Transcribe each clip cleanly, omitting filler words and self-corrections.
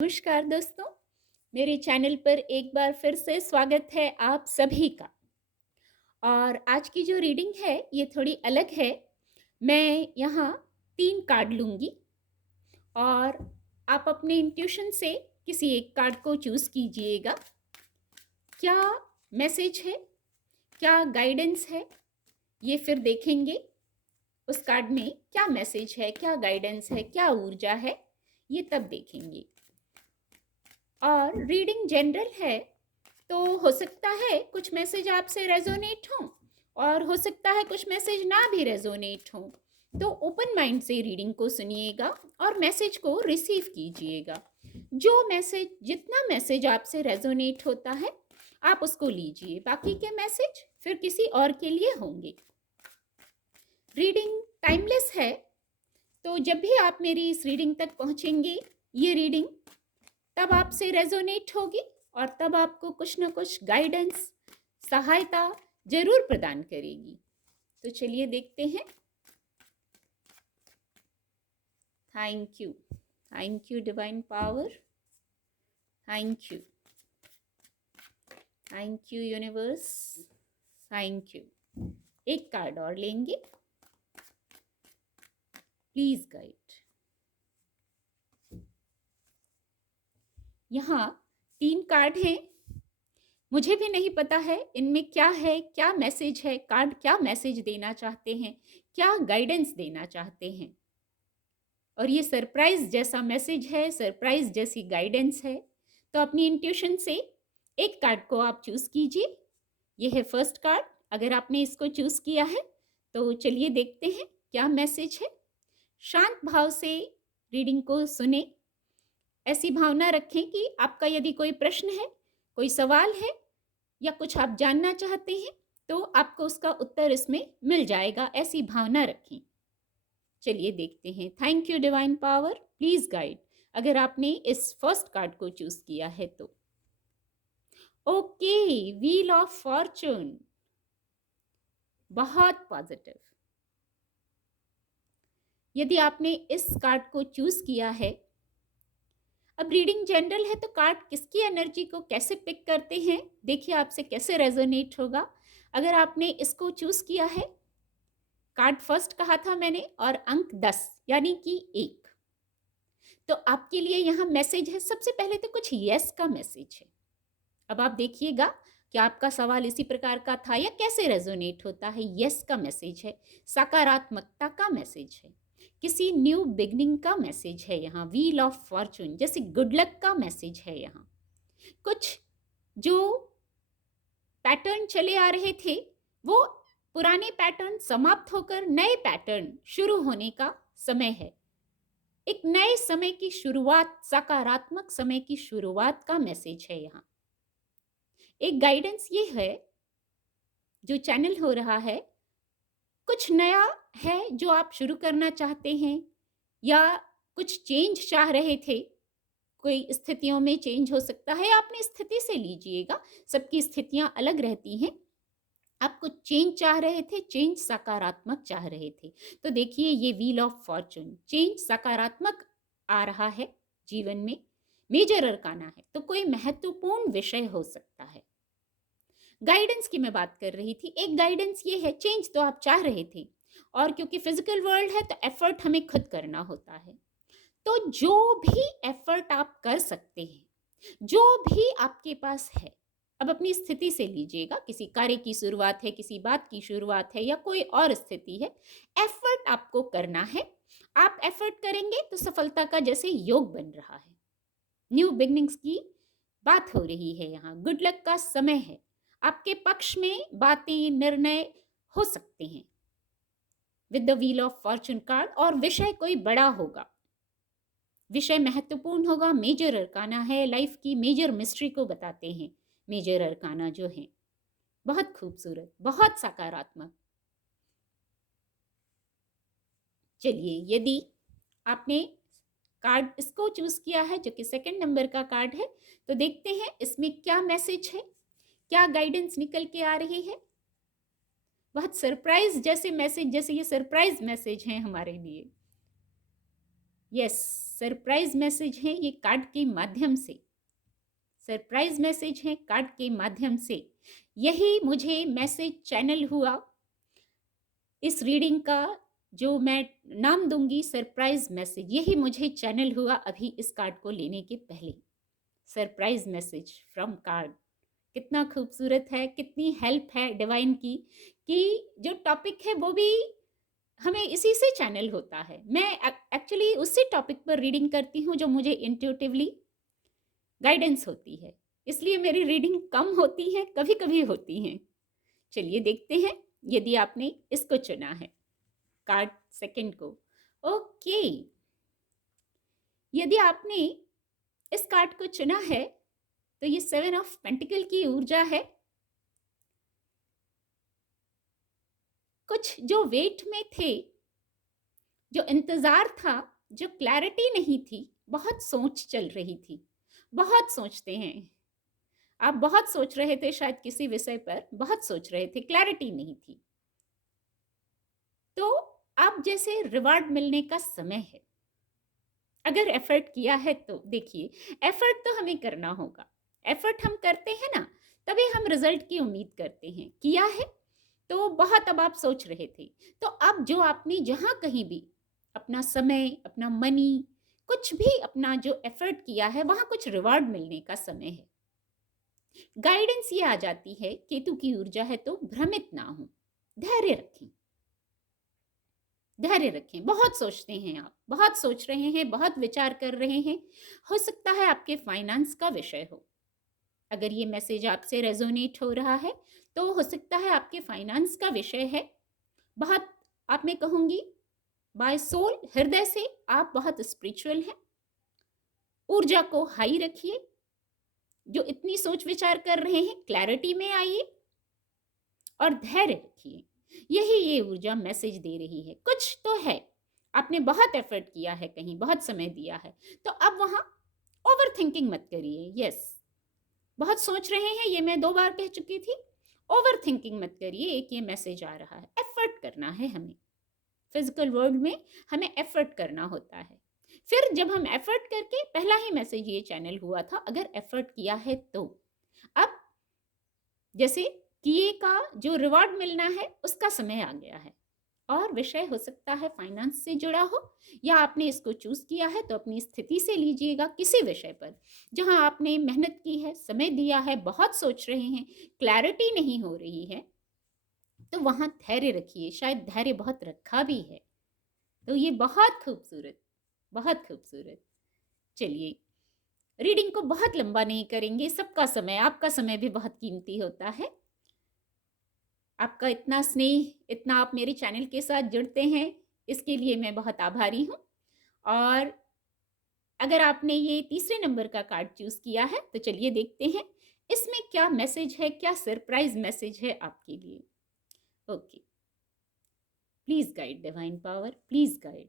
नमस्कार दोस्तों, मेरे चैनल पर एक बार फिर से स्वागत है आप सभी का। और आज की जो रीडिंग है ये थोड़ी अलग है। मैं यहाँ 3 कार्ड लूँगी और आप अपने इंट्यूशन से किसी एक कार्ड को चूज़ कीजिएगा। क्या मैसेज है, क्या गाइडेंस है, ये फिर देखेंगे। उस कार्ड में क्या मैसेज है, क्या गाइडेंस है, क्या ऊर्जा है, ये तब देखेंगे। और रीडिंग जनरल है तो हो सकता है कुछ मैसेज आपसे रेजोनेट हो और हो सकता है कुछ मैसेज ना भी रेजोनेट हो। तो ओपन माइंड से रीडिंग को सुनिएगा और मैसेज को रिसीव कीजिएगा। जो मैसेज, जितना मैसेज आपसे रेजोनेट होता है आप उसको लीजिए, बाकी के मैसेज फिर किसी और के लिए होंगे। रीडिंग टाइमलेस है, तो जब भी आप मेरी इस रीडिंग तक पहुंचेंगे ये रीडिंग तब आपसे रेजोनेट होगी और तब आपको कुछ ना कुछ गाइडेंस, सहायता जरूर प्रदान करेगी। तो चलिए देखते हैं। Thank you divine power, thank you universe, thank you. एक कार्ड और लेंगे, प्लीज गाइड। यहाँ 3 कार्ड हैं। मुझे भी नहीं पता है इनमें क्या है, क्या मैसेज है, कार्ड क्या मैसेज देना चाहते हैं, क्या गाइडेंस देना चाहते हैं। और ये सरप्राइज जैसा मैसेज है, सरप्राइज जैसी गाइडेंस है। तो अपनी इंट्यूशन से एक कार्ड को आप चूज कीजिए। ये है फर्स्ट कार्ड। अगर आपने इसको चूज किया है तो चलिए देखते हैं क्या मैसेज है। शांत भाव से रीडिंग को सुने। ऐसी भावना रखें कि आपका यदि कोई प्रश्न है, कोई सवाल है या कुछ आप जानना चाहते हैं तो आपको उसका उत्तर इसमें मिल जाएगा, ऐसी भावना रखें। चलिए देखते हैं। Thank you divine power, please guide. अगर आपने इस फर्स्ट कार्ड को चूज किया है तो ओके, व्हील ऑफ फॉर्चून, बहुत पॉजिटिव। यदि आपने इस कार्ड को चूज किया है, अब रीडिंग जनरल है तो कार्ड किसकी एनर्जी को कैसे पिक करते हैं देखिए, आपसे कैसे रेजोनेट होगा। अगर आपने इसको चूज किया है, कार्ड फर्स्ट कहा था मैंने और अंक 10 यानी कि 1, तो आपके लिए यहाँ मैसेज है। सबसे पहले तो कुछ यस का मैसेज है। अब आप देखिएगा कि आपका सवाल इसी प्रकार का था या कैसे रेजोनेट होता है। यस का मैसेज है, सकारात्मकता का मैसेज है, किसी न्यू बिगनिंग का मैसेज है। यहाँ व्हील ऑफ फॉर्चून जैसे गुड लक का मैसेज है। यहाँ कुछ जो पैटर्न चले आ रहे थे वो पुराने पैटर्न समाप्त होकर नए पैटर्न शुरू होने का समय है। एक नए समय की शुरुआत, सकारात्मक समय की शुरुआत का मैसेज है। यहाँ एक गाइडेंस ये है जो चैनल हो रहा है, कुछ नया है जो आप शुरू करना चाहते हैं या कुछ चेंज चाह रहे थे। कोई स्थितियों में चेंज हो सकता है, अपनी स्थिति से लीजिएगा, सबकी स्थितियां अलग रहती हैं। आप कुछ चेंज चाह रहे थे, चेंज सकारात्मक चाह रहे थे। तो देखिए ये व्हील ऑफ फॉर्चून, चेंज सकारात्मक आ रहा है जीवन में। मेजर अरकाना है तो कोई महत्वपूर्ण विषय हो सकता है। गाइडेंस की मैं बात कर रही थी। एक गाइडेंस ये है, चेंज तो आप चाह रहे थे और क्योंकि फिजिकल वर्ल्ड है तो एफर्ट हमें खुद करना होता है। तो जो भी एफर्ट आप कर सकते हैं, जो भी आपके पास है, अब अपनी स्थिति से लीजिएगा। किसी कार्य की शुरुआत है, किसी बात की शुरुआत है या कोई और स्थिति है, एफर्ट आपको करना है। आप एफर्ट करेंगे तो सफलता का जैसे योग बन रहा है। न्यू बिगनिंग्स की बात हो रही है। यहाँ गुड लक का समय है। आपके पक्ष में बातें, निर्णय हो सकते हैं with the wheel of Fortune card. और विषय कोई बड़ा होगा, विषय महत्वपूर्ण होगा। मेजर अरकाना है, लाइफ की मेजर मिस्ट्री को बताते हैं मेजर अरकाना जो है। बहुत खूबसूरत, बहुत सकारात्मक। चलिए, यदि आपने कार्ड इसको चूज किया है जो कि सेकंड नंबर का कार्ड है, तो देखते हैं इसमें क्या मैसेज है, क्या गाइडेंस निकल के आ रही है। बहुत सरप्राइज जैसे मैसेज, जैसे ये सरप्राइज मैसेज हैं हमारे लिए। यस, सरप्राइज मैसेज है ये कार्ड के माध्यम से, सरप्राइज मैसेज है कार्ड के माध्यम से। यही मुझे मैसेज चैनल हुआ इस रीडिंग का, जो मैं नाम दूंगी सरप्राइज मैसेज, यही मुझे चैनल हुआ अभी इस कार्ड को लेने के पहले। सरप्राइज मैसेज फ्रॉम कार्ड, कितना खूबसूरत है, कितनी हेल्प है डिवाइन की, कि जो टॉपिक है वो भी हमें इसी से चैनल होता है। मैं एक्चुअली उसी टॉपिक पर रीडिंग करती हूँ जो मुझे इंट्यूटिवली गाइडेंस होती है, इसलिए मेरी रीडिंग कम होती है, कभी कभी होती हैं। चलिए देखते हैं यदि आपने इसको चुना है, कार्ड सेकंड को। ओके, यदि आपने इस कार्ड को चुना है तो ये 7 ऑफ पेंटिकल की ऊर्जा है। कुछ जो वेट में थे, जो इंतजार था, जो क्लैरिटी नहीं थी, बहुत सोच चल रही थी। बहुत सोचते हैं आप, बहुत सोच रहे थे, शायद किसी विषय पर बहुत सोच रहे थे, क्लैरिटी नहीं थी। तो आप जैसे रिवार्ड मिलने का समय है, अगर एफर्ट किया है तो। देखिए, एफर्ट तो हमें करना होगा, एफर्ट हम करते हैं ना, तभी हम रिजल्ट की उम्मीद करते हैं। किया है तो बहुत, अब आप सोच रहे थे, तो अब जो आपने जहां कहीं भी अपना समय, अपना मनी, कुछ भी अपना जो एफर्ट किया है, वहां कुछ रिवार्ड मिलने का समय है। गाइडेंस ये आ जाती है, केतु की ऊर्जा है तो भ्रमित ना हो, धैर्य रखें, धैर्य रखें। बहुत सोचते हैं आप, बहुत सोच रहे हैं, बहुत विचार कर रहे हैं। हो सकता है आपके फाइनेंस का विषय हो, अगर ये मैसेज आपसे रेजोनेट हो रहा है तो हो सकता है आपके फाइनेंस का विषय है। बहुत, आप मैं कहूंगी बाय सोल, हृदय से आप बहुत स्पिरिचुअल हैं। ऊर्जा को हाई रखिए, जो इतनी सोच विचार कर रहे हैं क्लैरिटी में आइए और धैर्य रखिए। यही ये ऊर्जा मैसेज दे रही है। कुछ तो है, आपने बहुत एफर्ट किया है, कहीं बहुत समय दिया है, तो अब वहां ओवर थिंकिंग मत करिए। यस, बहुत सोच रहे हैं, ये मैं 2 बार कह चुकी थी। ओवर थिंकिंग मत करिए, एक ये मैसेज आ रहा है, एफर्ट करना है हमें। फिजिकल वर्ल्ड में हमें एफर्ट करना होता है। फिर जब हम एफर्ट करके, पहला ही मैसेज ये चैनल हुआ था, अगर एफर्ट किया है तो अब जैसे किए का जो रिवॉर्ड मिलना है उसका समय आ गया है। और विषय हो सकता है फाइनेंस से जुड़ा हो, या आपने इसको चूज किया है तो अपनी स्थिति से लीजिएगा, किसी विषय पर जहां आपने मेहनत की है, समय दिया है, बहुत सोच रहे हैं, क्लैरिटी नहीं हो रही है, तो वहां धैर्य रखिए। शायद धैर्य बहुत रखा भी है। तो ये बहुत खूबसूरत, बहुत खूबसूरत। चलिए, रीडिंग को बहुत लंबा नहीं करेंगे, सबका समय, आपका समय भी बहुत कीमती होता है। आपका इतना स्नेह, इतना आप मेरे चैनल के साथ जुड़ते हैं, इसके लिए मैं बहुत आभारी हूँ। और अगर आपने ये तीसरे नंबर का कार्ड चूज किया है तो चलिए देखते हैं इसमें क्या मैसेज है, क्या सरप्राइज मैसेज है आपके लिए। Okay, please guide divine power, please guide.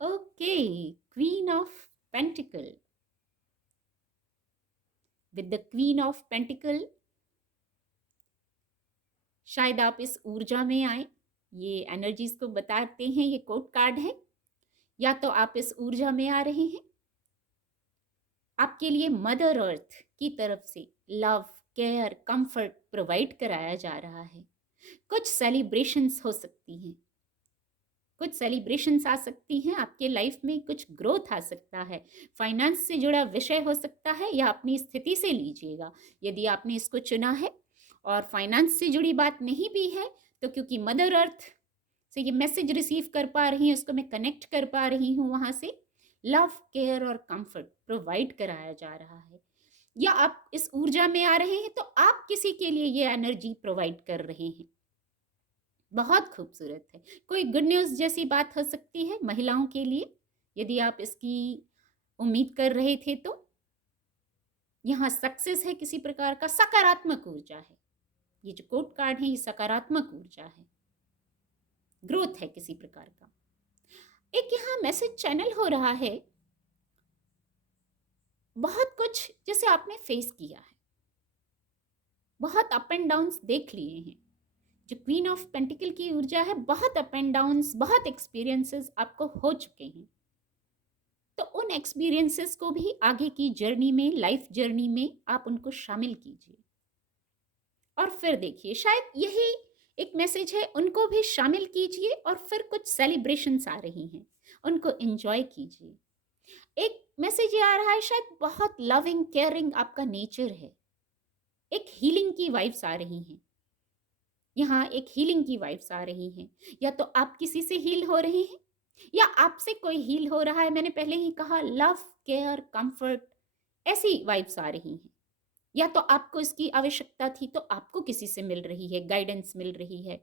Okay, queen of pentacle. With the queen of pentacle, शायद आप इस ऊर्जा में आए, ये एनर्जीज को बताते हैं, ये कोड कार्ड है। या तो आप इस ऊर्जा में आ रहे हैं, आपके लिए मदर अर्थ की तरफ से लव, केयर, कंफर्ट प्रोवाइड कराया जा रहा है। कुछ सेलिब्रेशंस हो सकती हैं, कुछ सेलिब्रेशंस आ सकती हैं आपके लाइफ में, कुछ ग्रोथ आ सकता है, फाइनेंस से जुड़ा विषय हो सकता है, या अपनी स्थिति से लीजिएगा यदि आपने इसको चुना है। और फाइनेंस से जुड़ी बात नहीं भी है तो क्योंकि मदर अर्थ से ये मैसेज रिसीव कर पा रही हूँ, उसको मैं कनेक्ट कर पा रही हूँ, वहां से लव, केयर और कंफर्ट प्रोवाइड कराया जा रहा है। या आप इस ऊर्जा में आ रहे हैं तो आप किसी के लिए ये एनर्जी प्रोवाइड कर रहे हैं। बहुत खूबसूरत है। कोई गुड न्यूज़ जैसी बात हो सकती है महिलाओं के लिए, यदि आप इसकी उम्मीद कर रहे थे तो। यहाँ सक्सेस है, किसी प्रकार का सकारात्मक ऊर्जा है। ये जो कोड कार्ड है ये सकारात्मक ऊर्जा है, ग्रोथ है किसी प्रकार का। एक यहाँ मैसेज चैनल हो रहा है, बहुत कुछ जैसे आपने फेस किया है, बहुत अप एंड डाउन्स देख लिए हैं। जो क्वीन ऑफ पेंटिकल की ऊर्जा है, बहुत अप एंड डाउन्स, बहुत एक्सपीरियंसेस आपको हो चुके हैं। तो उन एक्सपीरियंसेस को भी आगे की जर्नी में, लाइफ जर्नी में आप उनको शामिल कीजिए। और फिर देखिए, शायद यही एक मैसेज है, उनको भी शामिल कीजिए और फिर कुछ सेलिब्रेशंस आ रही हैं, उनको एन्जॉय कीजिए। एक मैसेज ये आ रहा है, शायद बहुत लविंग, केयरिंग आपका नेचर है। एक हीलिंग की वाइब्स आ रही हैं। यहाँ एक हीलिंग की वाइब्स आ रही हैं। या तो आप किसी से हील हो रहे हैं या आपसे कोई हील हो रहा है। मैंने पहले ही कहा, लव, केयर, कंफर्ट, ऐसी वाइब्स आ रही हैं। या तो आपको इसकी आवश्यकता थी तो आपको किसी से मिल रही है, गाइडेंस मिल रही है,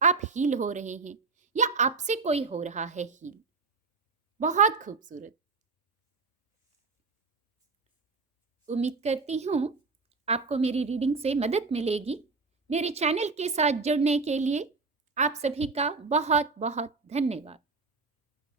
आप हील हो रहे हैं या आपसे कोई हो रहा है हील। बहुत खूबसूरत। उम्मीद करती हूँ आपको मेरी रीडिंग से मदद मिलेगी। मेरे चैनल के साथ जुड़ने के लिए आप सभी का बहुत बहुत धन्यवाद।